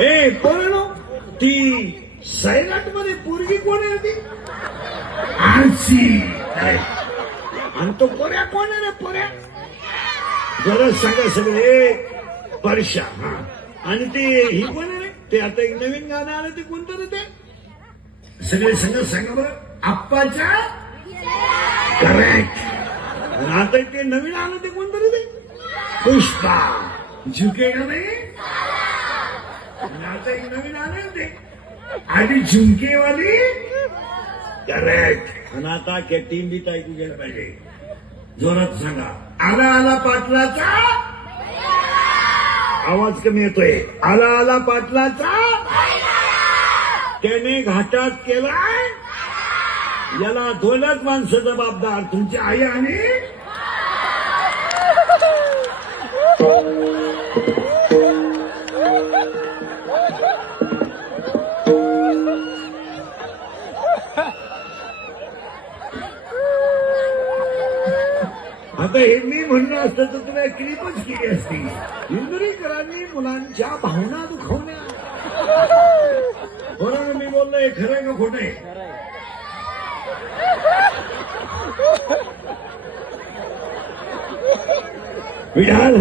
ए पण ती सैराट मध्ये पोरगी कोण आहे ती? आरसी. आणि तो पोऱ्या कोण आहे रे? पोऱ्या गरज सांगा सगळे. परशा. हा. आणि ते ही कोण आहे रे? ते आता एक नवीन गाणं आलं ते कोणतं रे ते? सगळे सांगा बरं. आप्पाच्या. करेक्ट. आता ते नवीन आलं ते कोणतं रे ते? पुष्पा. झुकेगा नाही. आता एक नवीन आलं ते आधी झुमकेवाली. करेक्ट. आणि आता कॅटिंडीत ऐकू गेलं पाहिजे. जोरात सांगा. आला आला पाटलाचा. आवाज कमी येतोय. आला आला पाटलाचा. त्याने घाटात केलाय. याला दोनच माणसं जबाबदार, तुमची आई आणि आता हे मी म्हणणं असतं तर तुला क्लिपच केली असती. इंदुरीकरांनी मुलांच्या भावना दुखवल्या. बरोबर मी बोललोय. खरंय का खोटंय? विधान